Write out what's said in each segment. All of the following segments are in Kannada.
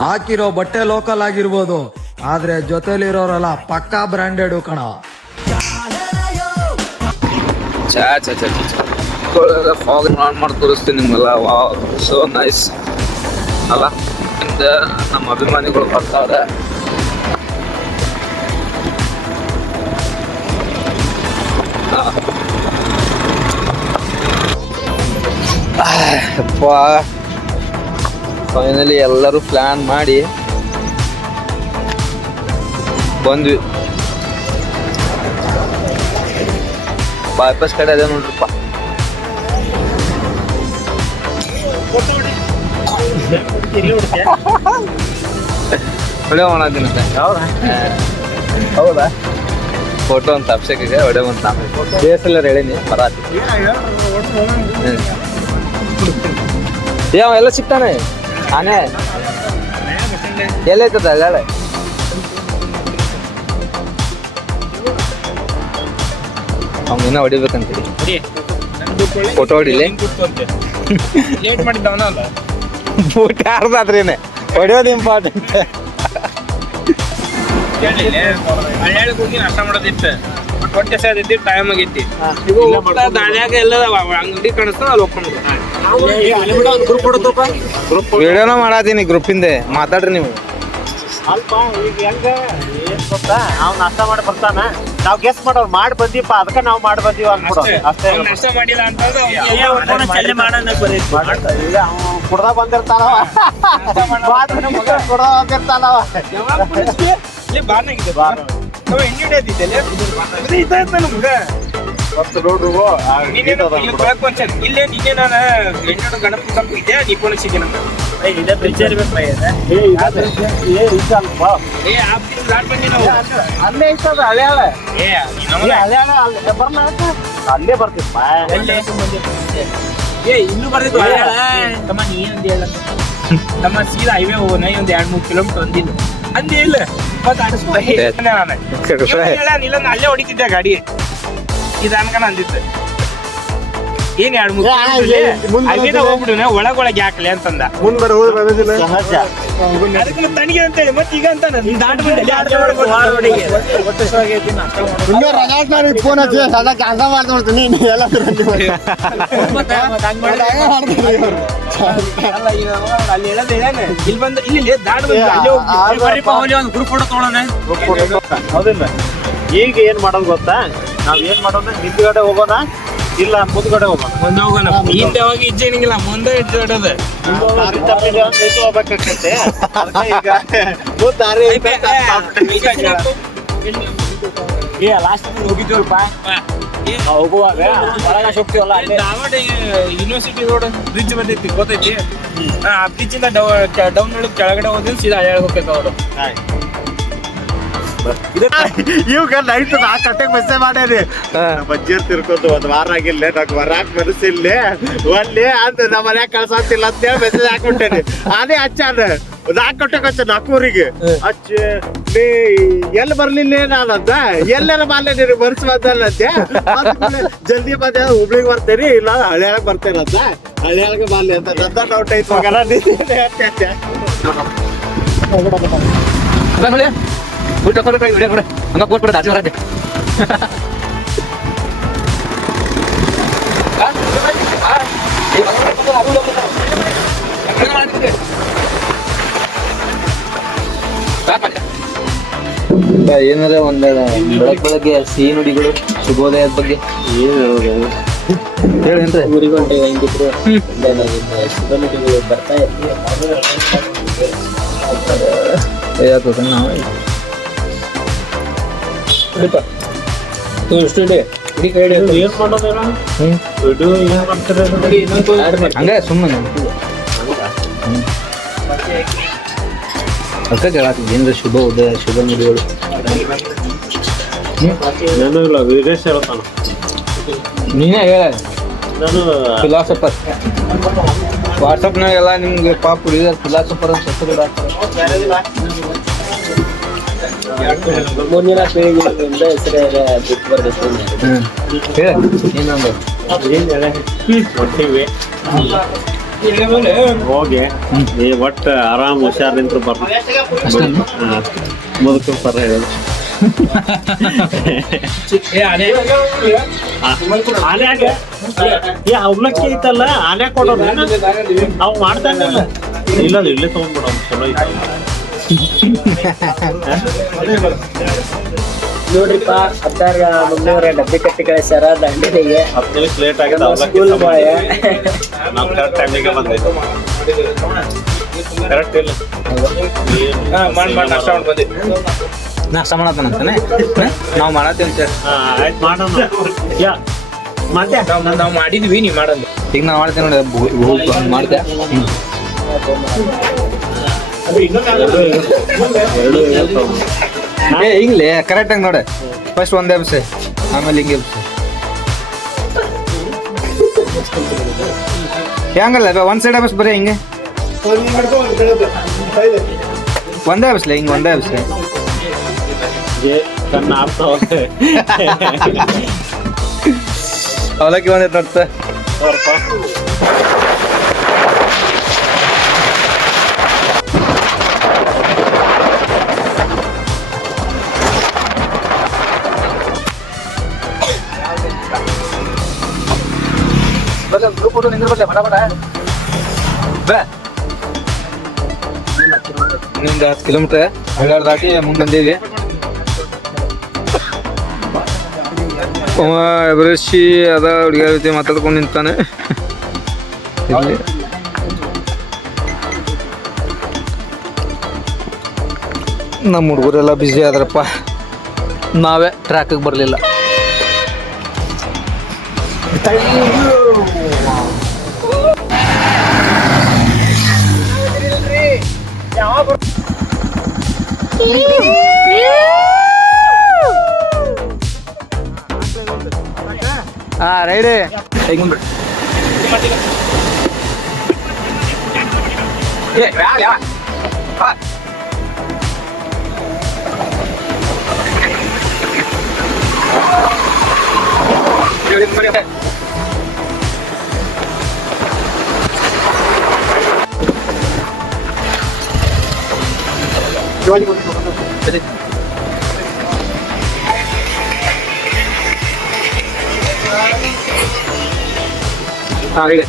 ಹಾಕಿರೋ ಬಟ್ಟೆ ಲೋಕಲ್ ಆಗಿರ್ಬೋದು, ಆದ್ರೆ ಜೊತೆಲಿರೋರೆಲ್ಲ ಪಕ್ಕಾ ಬ್ರಾಂಡೆಡ್ ಕಣ. ಫಾಗ್ ಮಾಡಿ ತೋರಿಸ್ತೀನಿ ನಿಮ್ಗೆಲ್ಲ. ವಾವ್, ಸೋ ನೈಸ್ ಅಲ್ಲ. ನಮ್ಮ ಅಭಿಮಾನಿಗಳು ಬರ್ತಾರೆ. ಫೈನಲಿ ಎಲ್ಲರೂ ಪ್ಲಾನ್ ಮಾಡಿ ಬಂದ್ವಿ. ಬೈಪಾಸ್ ಕಡೆ ಅದೇ ನೋಡ್ರಪ್ಪ. ಹೊಡೆ ಮಾಡತ್ತೀನಿ. ಹೌದಾ? ಫೋಟೋ ಅಂತ ಅಭಿಷೇಕಿಗೆ ಹೊಡೆ ಬಂತ. ಬೇಸೆಲ್ಲರೂ ಹೇಳೀನಿ ಬರಾತಿ. ಯಾವ ಎಲ್ಲ ಸಿಗ್ತಾನೆ ಆನೆ ಎಲ್ಲೈತದ ಅಲ್ಲಾಳೆ. ಅವ್ನ ಇನ್ನ ಹೊಡಿಬೇಕಂತೀವಿ. ಫೋಟೋ ಹೊಡಿಲಿ. ಲೇಟ್ ಮಾಡಿದ್ದವನ ಅಲ್ಲ, ಬೂಟ್ ಯಾರ್ದಾದ್ರೇನೆ ಹೊಡಿಯೋದು ಇಂಪಾರ್ಟೆಂಟ್. ಹಳ್ಳ್ಯಾಳಿಗೆ ಹೋಗಿ ನಾಷ್ಟ ಮಾಡೋದಿತ್ತು, ಬಟ್ ಹೊಟ್ಟೆ ಸೇದಿತ್ತು, ಟೈಮ್ ಆಗೈತಿ. ದಾಳ್ಯಾಗ ಎಲ್ಲ ಅಂಗಡಿ ಕಾಣಿಸ್ತಾವ, ಅಲ್ಲಿ ಹೋಗ್ಕೊಂಡು ವಿಡಿಯೋನ ಮಾಡಾತೀನಿ ಗ್ರೂಪಿಂದೆ. ಮಾತಾಡ್ರಿ ನೀವು. ಅಲ್ಪ ಈಗ ಹೆಂಗ ಏನ್ ಗೊತ್ತಾ, ನಾವ್ ನಾಷ್ಟ ಮಾಡಿ ಬರ್ತಾನ, ನಾವ್ ಗೆಸ್ ಮಾಡೋರು ಮಾಡಿ ಬಂದೀಪ, ಅದಕ್ಕ ನಾವ್ ಮಾಡಿ ಬಂದೀವ ಅನ್ಬಿಡೋ ಅಷ್ಟೇ. ನಾಷ್ಟ ಮಾಡಿಲ್ಲ ಅಂತಂದ್ರೆ ಈಗ ಅವ ಕುಡ್ದ ಬಂದಿರ್ತಾನವ, ಕುಡ್ದ ಬಂದಿರ್ತಾನವ. ಬಾರ್ನಾಗಿದೆ ಎಣ್ಣೆ ಇಲ್ಲೇ ನಿನ್ನೆ ನಾನು ಎಂಟು ಗಣಪತಿ ಕಪ್ಪು ಇದ್ದೆ, ನೀ ಫೋನ್ ಹಚ್ಚಿದ್ದೆ ನಂಗೆ. ಅಲ್ಲೇ ಇರ್ತದ ಹಳ್ಯಾಳ, ಅಲ್ಲೇ ಬರ್ತಿಪ್ಪ. ಇಲ್ಲೂ ಬರ್ತಿತ್ತು ತಮ್ಮ. ನೀ ಏನಂದ ಹೇಳ ತಮ್ಮ, ಸೀದಾ ಹೈವೇ ಹೋಗೋಣ, ಒಂದು 2-3 ಕಿಲೋಮೀಟರ್ ಒಂದಿಲ್ಲ ಅಂದೇ ಇಲ್ಲ. ಮತ್ತೆ ಇಲ್ಲ ಅಲ್ಲೇ ಹೊಡಿತಿದ್ದೆ ಗಾಡಿ. ಇದು ಅನ್ಕನ ಅಂದಿತ್ತು. ಏನ್ 2-3 ಹೋಗ್ಬಿಡು, ಒಳಗೊಳಗೆ ಯಾಕಲೆ ಅಂತಂದ. ಅದಕ್ಕೆ ತನಿಗೆ ಅಂತೇಳಿ ಮತ್ತೆ ಈಗ ಅಂತ ದಾಟ ಫೋನ್ ಹಚ್ಚಿ ಕೆಲಸ ಮಾಡ್ತೀನಿ. ಅಲ್ಲಿ ಹೇಳೋದು ಹೇಳೇನೆ, ಇಲ್ಲಿ ಬಂದ ಇಲ್ಲಿ ದಾಟ ಗ್ರೂಪ್ ಫೋಟೋ ತೊಗೊಳೋಣ. ಹೌದಿಲ್ಲ? ಈಗ ಏನ್ ಮಾಡೋದು ಗೊತ್ತಾ, ನಾವ್ ಏನ್ ಮಾಡೋದು, ಹಿಂದ್ಗಡೆ ಹೋಗೋಣ ಇಲ್ಲ ಮುಂದ್ಗಡೆ ಹೋಗೋಣ. ಮುಂದೆ ಹೋಗೋಣ. ಹಿಂದೆ ಹೋಗಿ ಇಜ್ಜೇನಿಲ್ಲ, ಮುಂದೆ ಇದ್ದೋಡೋದು. ಹೋಗ್ಬೇಕಾಗತ್ತೆ. ಲಾಸ್ಟ್ ಹೋಗಿದ್ವಲ್ಪ, ಹೋಗುವಾಗ ಹೋಗ್ತೀವಲ್ಲ, ಧಾರವಾಡ ಯೂನಿವರ್ಸಿಟಿ ರೋಡ್ ಬ್ರಿಡ್ಜ್ ಬಂದೈತಿ, ಗೊತ್ತೈತಿ? ಆ ಬ್ರಿಡ್ಜ್ ಇಂದ ಡೌನ್ ಕೆಳಗಡೆ ಹೋದ್ರೆ ಸೀದಾ ಹಳ್ಯಾಳ ಹೋಗ್ಬೇಕು ಅವರು. ಇವಾಗ ನೈಟ್ 4 ಗಂಟೆಗೆ ಮೆಸೇಜ್ ಮಾಡ್ಯಾರಿ, ಬಜ್ಜಿಯರ್ ತಿರ್ಕೊಂಡು 1 ವಾರ ಆಗಿಲ್ಲ, ನಂಗೆ ಬರಾಕ್ ಮನಸ್ಸಿಲ್ಲ ಒಲ್ಲಿ ಅಂತ ನಮ್ಮ ಮನ್ಯಾಗ ಕಳ್ಸಂತಿಲ್ಲ ಅಂತೇಳಿ ಮೆಸೇಜ್ ಹಾಕೊಂಡೇನಿ. ಅದೇ ಹಚ್ಚಾನ 4 ಗಂಟೆಗೆ ಹಚ್ಚ 4:00 ಹಚ್ಚ, ನೀ ಎಲ್ಲಿ ಬರ್ಲಿಲ್ಲ ನಾನಂತ, ಎಲ್ಲಾರ ಬಾಲ್ಯ ನೀನು ಮನ್ಸು ಬಂದಲ್ಲಂತೆ. ಜಲ್ದಿ ಬಂದ ಹುಬ್ಳಿಗೆ ಬರ್ತೇನೆ, ಇಲ್ಲ ಹಳ್ಯಾಳಗ್ ಬರ್ತೇನಂತ. ಹಳ್ಯಾಳಗೆ ಬಾಲ್ಯ ಅಂತ ನನ್ನ ಡೌಟ್ ಐತ್ ಮಗನ. ಊಟ ಕೊಡ್ಬೇಕು, ವಿಡಿಯೋ ಕೊಡ, ಹಂಗ ಕೊಟ್ಬಿಡ ದಾಚಿ ಬರತ್ತೆ. ಏನಾರ ಒಂದ್ ಬೆಳಗ್ಗೆ ಸಿಹಿ ನುಡಿಗಳು, ಶುಭೋದಯದ ಬಗ್ಗೆ ಹೇಳೇನ್ರಿ? ಊರಿಗೊಂಡೆ ಹೆಂಗಿದ್ರು ಶುಭ ನುಡಿಗಳು ಬರ್ತಾ ಇರ್ತದೆ. ನಾವು ಹಂಗೆ ಸುಮ್ಮನೆ ಅಕ್ಕ ಕೇಳಾತಿದ್ದೆ ಏನ್ರ ಶುಭ ಉದಯ, ಶುಭ ನುಡಿಗಳು. ನಾನು ಇಲ್ಲ, ವೀರೇಶ್ ಹೇಳ್ತಾನ. ನೀನೇ ಹೇಳ, ನಾನು ಫಿಲಾಸಫರ್. ವಾಟ್ಸಪ್ನಾಗೆಲ್ಲ ನಿಮ್ಗೆ ಪಾಪ ಫಿಲಾಸಫರ್ ಅಂತ ಹೆಸರು ಮುಂದಿನ ಪೀಳಿಗೆಯಿಂದ ಹೆಸರೇ ಬಿಟ್ಟು ಬರ್ತೈತೆ. ಏನಂದ್ರೆ ಏನ್ ಹೇಳ ಹೋಗಿ ಒಟ್ಟು ಆರಾಮ್ ಹುಷಾರ್ಲಿಂತ್ರ ಮುದುಕ ಬರ ಹೇಳೋದು ಆನ್ಯಾಗ ಅವಲಕ್ಕಿ ಐತಲ್ಲ ಆನೆ ಕೊಡೋದು ಅವ್ ಮಾಡ್ತಾನಿಲ್ಲ ಇಲ್ಲ ಇಲ್ಲೇ ತಗೊಂಡ್ಬಿಡ ಚಲೋ ಐತ ನೋಡ್ರಿಪ್ಪ ಅತ್ತಾರ ಮುನ್ನೂರ ಡಬ್ಬಿ ಕಟ್ಟಿ ಕಳಿಸ್ಯಾರ ದಂಡಿನಿಗೆ 10 ನಿಮಿಷ ಲೇಟ್ ಆಗಿದೆ ಅವಲಕ್ಕಿ ನಾವು ಕರೆಕ್ಟ್ ಟೈಮಿಗೆ ಬಂದೈತೆ ಕರೆಕ್ಟ್ ಇಲ್ಲ ನಾಷ್ಟ ಮಾಡತ್ತಾನಂತಾನೆ ನಾವು ಮಾಡತ್ತೇವೆ ಆಯ್ತು ಮಾಡೋಣ ಯಾ ಮತ್ತೆ ನಾವು ಮಾಡಿದ್ವಿ ನೀ ಮಾಡೋದು ಈಗ ನಾವು ಮಾಡ್ತೇವೆ ನೋಡಿ ಮಾಡ್ತೇ ಹಿಂಗ್ಲಿ ಕರೆಕ್ಟ್ ಆಗಿ ನೋಡ ಫಸ್ಟ್ ಒಂದೇ ಎಬ್ಸೆ ಆಮೇಲೆ ಹಿಂಗೆ ಎಬ್ಸೆ ಹೆಂಗಲ್ಲ ಒಂದ್ ಸೈಡ್ ಎಬ್ಸ್ ಬರೀ ಹಿಂಗೆ ಒಂದೇ ಎಬ್ಸ್ಲೆ ಹಿಂಗೆ ಒಂದೇ ಎಬ್ಸ್ಲೆ ಕಣ್ಣು ಆಡ್ತಾವ ಅವಲಕ್ಕಿ ಒಂದೈತೆ ನೋಡ್ತ ಇನ್ನೊಂದು 10 ಕಿಲೋಮೀಟರ್ ಹಳ್ಯಾಡ್ ದಾಟಿ ಮುಂದೆ ಬಂದೀವಿ ಎಬ್ರಸಿ ಅದ ಹುಡುಗಿಯರ ಜೊತೆ ಮಾತಾಡ್ಕೊಂಡು ನಿಂತಾನೆ ಇಲ್ಲಿ ನಮ್ಮ ಹುಡುಗರೆಲ್ಲ ಬ್ಯುಸಿ ಆದ್ರಪ್ಪ ನಾವೇ ಟ್ರ್ಯಾಕಿಗೆ ಬರಲಿಲ್ಲ ಹಾ ರೈಡಿ ಹಾ ಹೇಳಿ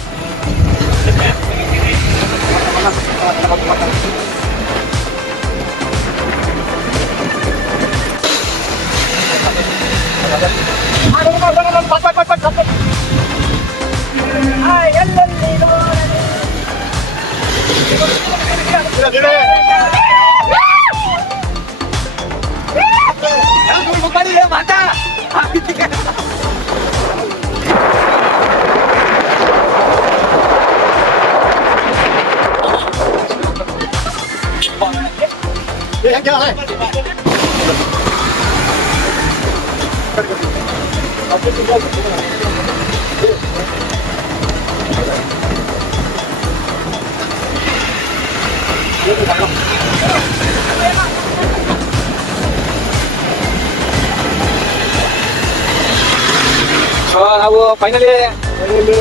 ನಾವು ಫೈನಲಿ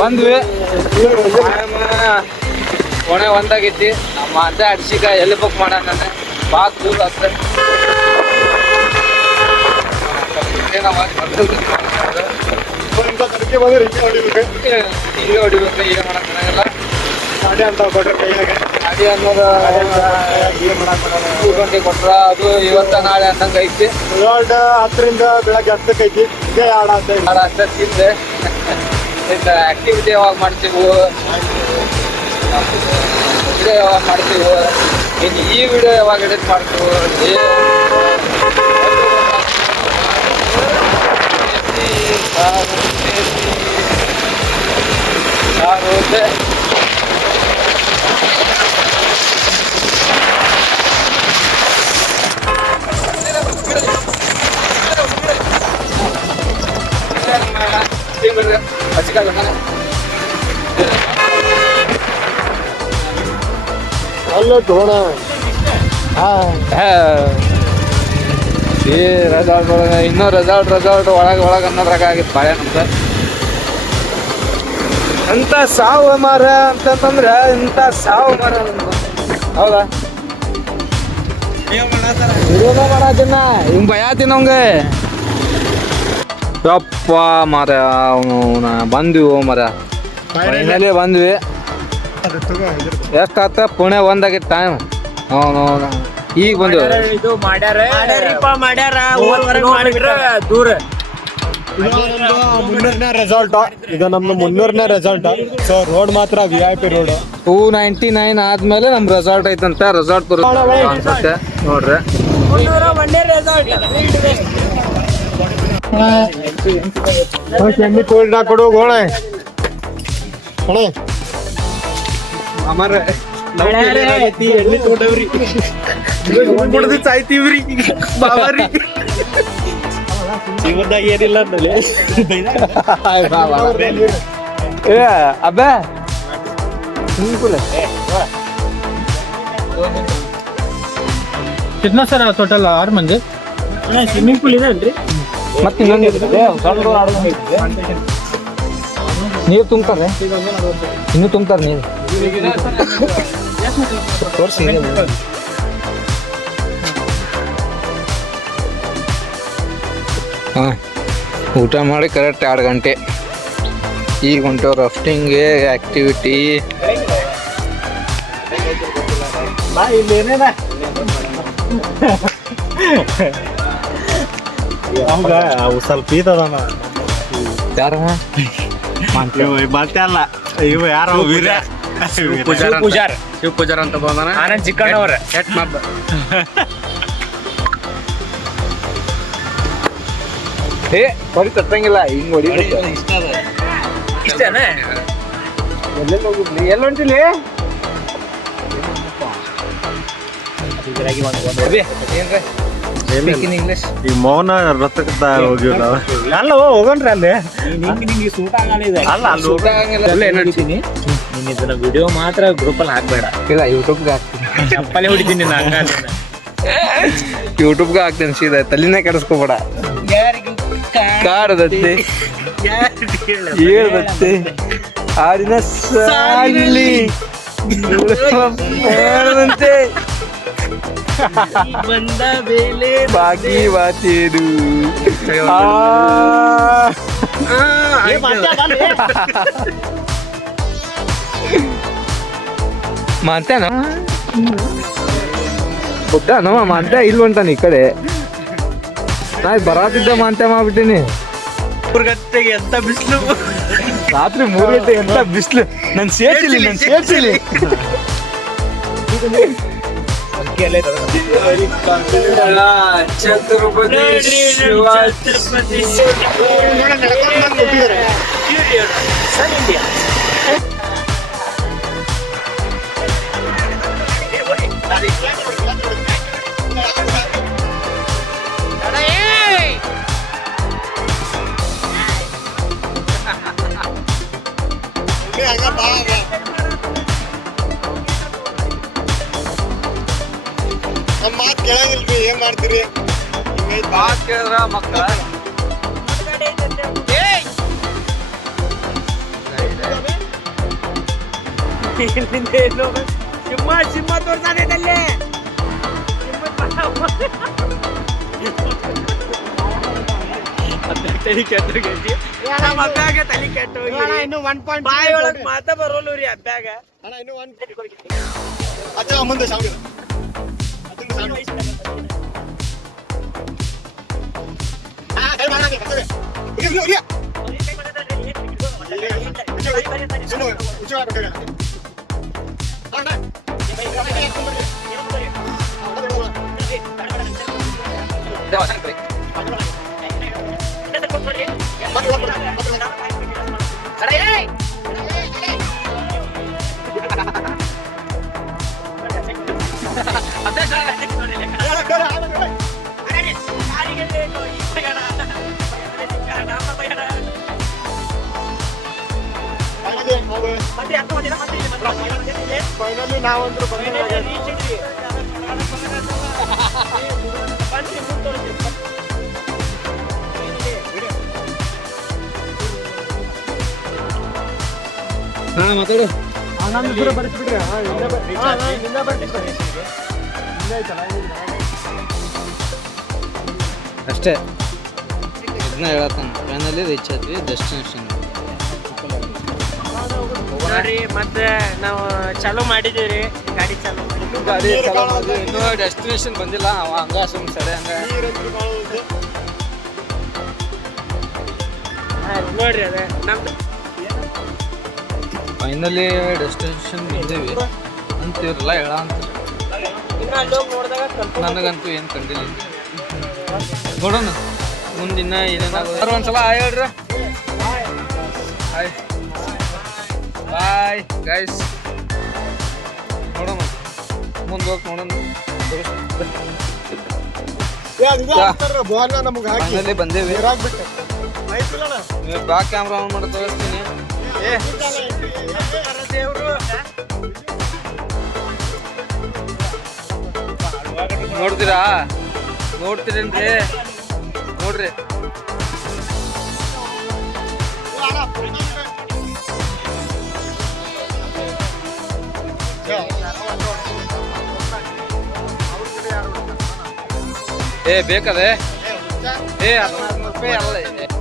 ಬಂದ್ವಿ ಒಣೆ ಒಂದಾಗೈತಿ ನಮ್ಮ ಅಜ್ಜ ಅಡ್ಸಿಕ ಎಲ್ಲಿ ಬುಕ್ ಮಾಡೋಣ ಭಾಳ ದೂರ ಆಗ್ತದೆ ಹಿಂಗೆ ಹೊಡಿಬೇಕು ಈಗ ಮಾಡೋಕ್ಕಾಗಲ್ಲ ಗಾಡಿ ಅನ್ನೋದು 2 ಗಂಟೆ ಕೊಟ್ರ ಅದು ಇವತ್ತ ನಾಳೆ ಅನ್ನಂಗೆ ಐತಿ 10ರಿಂದ ಬೆಳಗ್ಗೆ 10ಕ್ಕೆ ಐತಿ ಇದೇ ಅಷ್ಟೇ ತಿಂದೆ ಆಕ್ಟಿವಿಟಿ ಯಾವಾಗ ಮಾಡ್ತೀವಿ ವಿಡಿಯೋ ಯಾವಾಗ ಮಾಡ್ತೀವಿ ಇನ್ನು ಈ ವಿಡಿಯೋ ಯಾವಾಗ ಎಡಿಟ್ ಮಾಡ್ತೀವಿ ಈ ರೆಸಾರ್ಟ್ ಒಳಗೆ ಇನ್ನೂ ರೆಸಾರ್ಟ್ ಒಳಗೆ ಅನ್ನೋದ್ರಾಗ ಆಗಿತ್ತು ಬಾಳೆ ನಮ್ದು ಅಂತ ಸಾವು ಮರ ಅಂತಂದ್ರೆ ಇಂಥ ಸಾವು ಮರ ನಮ್ದು. ಹೌದಾ ವಿಡಿಯೋನ ಮಾಡತ್ತಿನ ಹಿಂಗ್ ಭಯತಿನ ಅವಂಗೆ ಯಪ್ಪ ಮರ ಬಂದ್ವಿ ಮರ ಫೈನಲಿ ಬಂದ್ವಿ. ಎಷ್ಟಾತ ಪುಣೆ ಒಂದಾಗಿತ್ತು ಟೈಮ್. ಈಗ ಬಂದ್ವಿ. ಇದು ಮಾಡ್ಯಾರ ದೂರ ಮುನ್ನೂರನೇ ರೆಸಾರ್ಟ್ ಇದು ನಮ್ದು 300ನೇ ರೆಸಾರ್ಟ್. ಸೊ ರೋಡ್ ಮಾತ್ರ VIP ರೋಡ್. 299 ಆದ್ಮೇಲೆ ನಮ್ ರೆಸಾರ್ಟ್ ಐತಂತ. ರೆಸಾರ್ಟ್ ಅನ್ಸುತ್ತೆ ನೋಡ್ರಿ. ಎಣ್ಣೆ ಕೋಲ್ಡ್ ಕೊಡು ಗೋಣ ಅಮರ ಎಣ್ಣೆ ತೋಡವ್ರಿ ಬಿಡ್ದು ಸಾಯ್ತೀವ್ರಿ ಬಾಬಾರಿ ಜೀವನದಾಗ ಏನಿಲ್ಲ ಅಂದಲ್ಲಿ ಅಬ್ಬೆ कितना सर टोटल 6 मंजे ಸ್ವಿಮ್ಮಿಂಗ್ ಪೂಲ್ ಇದೆ ಅಲ್ರಿ? ಮತ್ತೆ ಇನ್ನೊಂದು ನೀರು ತುಂಬ್ತಾರೆ, ಇನ್ನೂ ತುಂಬ್ತಾರೆ ನೀರು. ತೋರಿಸಿ ಹಾಂ ಊಟ ಮಾಡಿ ಕರೆಕ್ಟ್ 2 ಗಂಟೆ. ಈಗ ಹೊಂಟೇವು ರಾಫ್ಟಿಂಗ್ಗೆ ಆ್ಯಕ್ಟಿವಿಟಿ. ಅವಾಗ ಅವು ಸ್ವಲ್ಪ ಈತದ ಯಾರ ಮತ್ತೆ ಅಲ್ಲ ಇವ ಯಾರ ಶಿವ ಪೂಜಾರ್ ಅಂತ ಬಂದಾನ. ಆನಂದ್ ಚಿಕ್ಕಣ್ಣ ಅವ್ರ ಏ ಹೊಡಿ ತಟ್ಟಂಗಿಲ್ಲ, ಹಿಂಗ್ ಹೊಡಿ. ಇಷ್ಟೇನ ಎಲ್ಲೆಲ್ಲಿ ಹೋಗಿದ್ಲಿ, ಎಲ್ಲಿ ಹೊಂಟಿಲಿ? ಇಂಗ್ಲಿಷ್ ಈ ಮೌನ ರಥಕ್ಕ ಹೋಗಿವ್ ನಾವು. ಅಲ್ಲ ಹೋಗೋಣ್ರಿ ಅಲ್ಲಿ. ನಿಂಗೆ ಸೂಟ್ ಆಗಲ್ಲ ಇದೆ. ಅಲ್ಲ ಅಲ್ಲಿ ನೀನ್ ಇದನ್ನ ವಿಡಿಯೋ ಮಾತ್ರ ಗ್ರೂಪ್ ಅಲ್ಲಿ ಹಾಕ್ಬೇಡ. ಇಲ್ಲ ಯೂಟ್ಯೂಬ್ಗೆ ಹಾಕ್ತೀನಿ. ಚಪ್ಪಲಿ ಹೊಡಿತೀನಿ ನಾನು. ಯೂಟ್ಯೂಬ್ಗೆ ಹಾಕ್ತೀನಿ ಸೀದಾ, ತಲೆನೇ ಕೆಡಿಸ್ಕೋಬೇಡ. ಕಾಡದತ್ತೆ ಹೇಳ್ದತ್ತೆ ಆಡಿನ ಸಾಲಿ ಹೇಳದಂತೆ ಬಂದ ಬೇಲೆ ಬಾಕಿ ಬಾತೇನು ಮಾಂತಾನ ಬುಡ್ಡ ನಮ್ಮ ಮಾಂತ ಇಲ್ವಂತಾನ ಈ ಕಡೆ. ನಾ ಬರಾತಿದ್ದ ಮಾಂತ ಮಾಡ್ಬಿಟ್ಟಿನಿ. 3 ಗಂಟೆಗೆ ಎಂತ ಬಿಸಿಲು, ರಾತ್ರಿ 3 ಗಂಟೆ ಎಂತ ಬಿಸಿಲು. ನನ್ ಸೇರ್ಸಿಲಿ ಛತ್ರಪತಿ ನಮ್ಮ ಮಾತು ಕೇಳಂಗಿಲ್ರಿ, ಏನ್ ಮಾಡ್ತೀರಿ? ಮಾತ್ ಕೇಳಿದ್ರ ಮಕ್ಕಳ ಸಿಂಹ ತೋರ್ಸಾನೆ ತಲ್ಲಿ. ತಲಿ ಕೆಟ್ಟು ಇನ್ನು 1.5 ಬಾಯಿ ಒಳಗ್ ಮಾತ ಬರೋಲ್ರಿ ಅಬ್ಬ್ಯಾಗ. ಮುಂದೆ ಸಾಂಗ್ ಫೈನಲಿ ನಾವಂದ್ರು ಮಾತಾಡು. ಅಷ್ಟೇ ಇದನ್ನ ಹೇಳತ್ತಾನ. ಫೈನಲಿ ರೀಚ್ ಆದ್ವಿ ಡೆಸ್ಟಿನೇಷನ್. ನೋಡ್ರಿ ಮತ್ತೆ ನಾವು ಚಾಲೂ ಮಾಡಿದೀವ್ರಿ ಗಾಡಿ ಚಾಲೂ ಮಾಡಿದ್ವಿ. ಗಾಡಿ ಚಾಲೂ ಮಾಡಿದ್ವಿ. ಇನ್ನೂ ಡೆಸ್ಟಿನೇಷನ್ ಬಂದಿಲ್ಲ. ಅವ ಹಂಗ ಸುಮ್ ಸಡೆ ಹಂಗ ನೋಡ್ರಿ ಅದೇ ನಮ್ದು ಫೈನಲಿ ಡೆಸ್ಟಿನೇಷನ್ ಬಂದೇವಿ ಅಂತಿರಲ್ಲ ಹೇಳ ಅಂತ. ಇನ್ನ ಅಲ್ಲಿ ಹೋಗಿ ನೋಡಿದಾಗ ನನಗಂತೂ ಏನು ಕಂಡಿಲ್ಲ. ನೋಡೋಣ ಮುಂದಿನ ಏನೇನಾಗೋದು. ಒಂದ್ಸಲ ಹಾಯ್ ಹೇಳ್ರಿ. Hi bye guys. ನೋಡೋಣ ಮುಂದೆ ಹೋಗಿ ನೋಡೋಣ. ಫೈನಲಿ ಬಂದೇವಿ. ನೀವು ಬ್ಯಾಕ್ ಕ್ಯಾಮ್ರಾ ಆನ್ ಮಾಡಿ ತೋರಿಸ್ತೀನಿ. ನೋಡ್ತೀರಾ? ನೋಡ್ತೀರೇನ್ರಿ? ನೋಡ್ರಿ ಬೇಕದೆ 14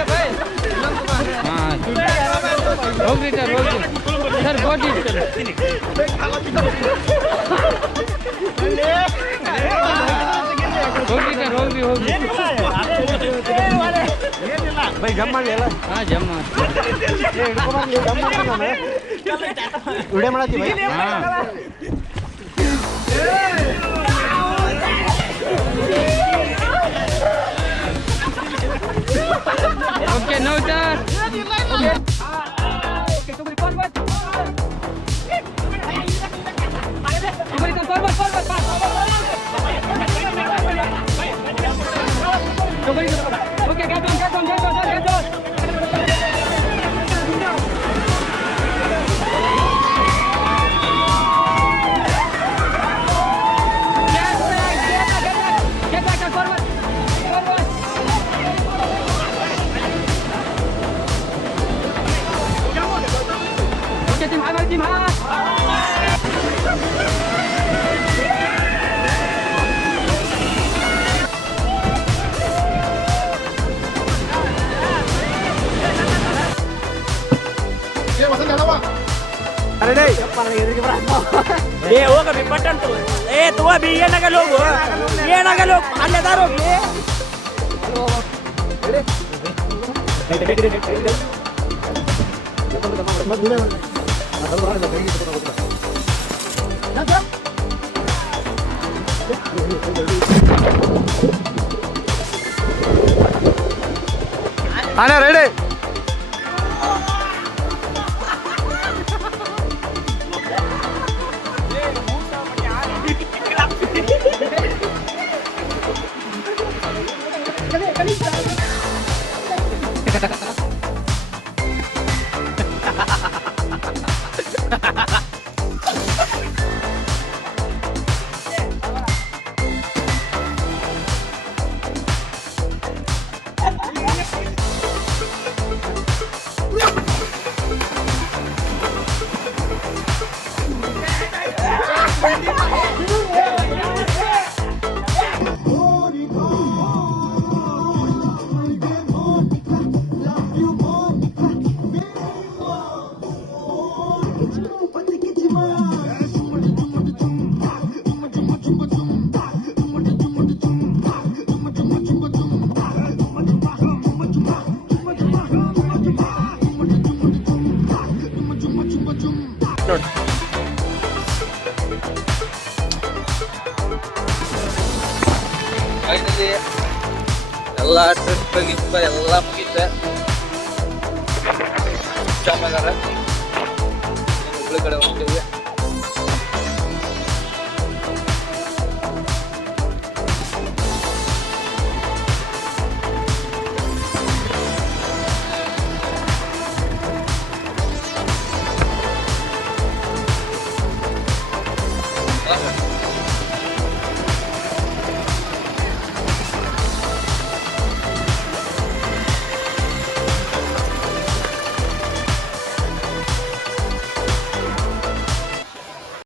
ರೂಪಾಯಿ ಅಲ್ಲ. ಹೋಗ್ರಿ ಸರ್ ಹೋಗಿ ಸರ್ ಹೋಗ್ರಿ ಬೈ ಜಮ್ ಮಾಡಿ ಅಲ್ಲ. ಹಾಂ ಜಮ್ ವಿಡಿಯೋ ಮಾಡತ್ತೀವಿ. ಹಾಂ ಓಕೆ ನೋ ಸರ್. ಹೋಗಿ ಪಟ್ಟಂಟು ತೋ ಬಿ ಏನಾಗಲ್ಲ ಹೋಗು ಏನಾಗಲ್ಲ ಹೋಗು ಅಲ್ಲೆದಾರ ಹೋಗ್ಲಿ. ಅಣ್ಣ ರೆಡಿ. ಫೈನಲಿ ಎಲ್ಲ ಟ್ರಿಪ್ ಗಿಪ್ಪ ಎಲ್ಲ ಮುಗಿತೆ ಹುಬ್ಳಿ ಕಡೆ ಹೋಗ್ತೀವಿ